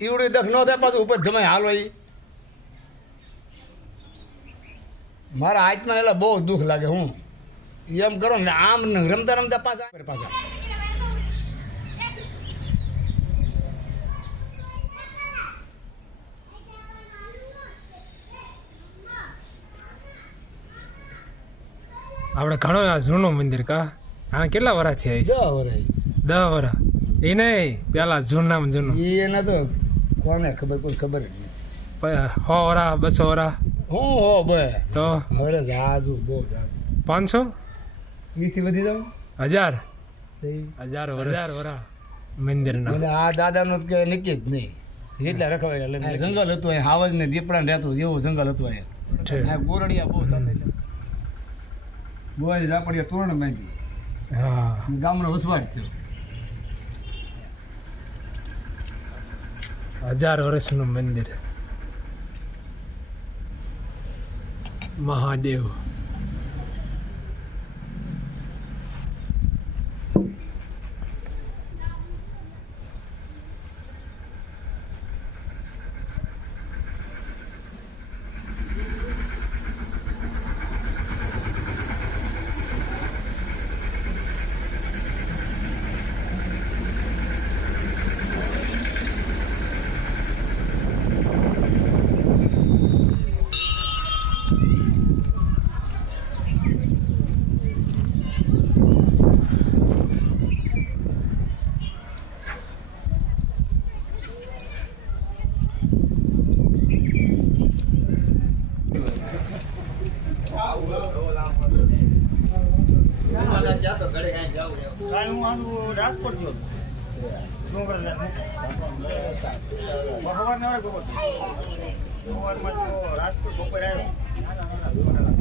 ઈવડી દખ નો થાય પાછું ઉપર જમાય હાલો ઈ મારા હાથમાં એટલે બહુ દુઃખ લાગે હું એમ કરો ને આમ રમતા રમતા પાછા આપણે ઘણો આ જૂનું મંદિર કા આને કેટલા વર્ષ થયા છે? 10 વર્ષ એ નહીં પેલા જૂનામાં જૂનું એના તો કોને ખબર કોઈ ખબર જ નહીં 100 વર્ષ 200 વર્ષ હું હો બે તો હવે જાજુ બહુ જાજુ 500 વીથી વધી જાવ 1000 વર્ષ મંદિરના મને આ દાદાનો કે નક્કી જ નહીં જેટલા રખવાય જંગલ હતું અહીં હાવજ ને દીપડા ને રહેતું એવું જંગલ હતું અહીંયા ગોરડિયા બહુ થતા એટલે ગોવાળી ઝાપડિયા તોરણ બાંધી હા ગામનો વસવાટ થયો 1000 વર્ષનું મંદિર મહાદેવ રાજકોટ ગયો રાજકોટ બપોરે આવ્યો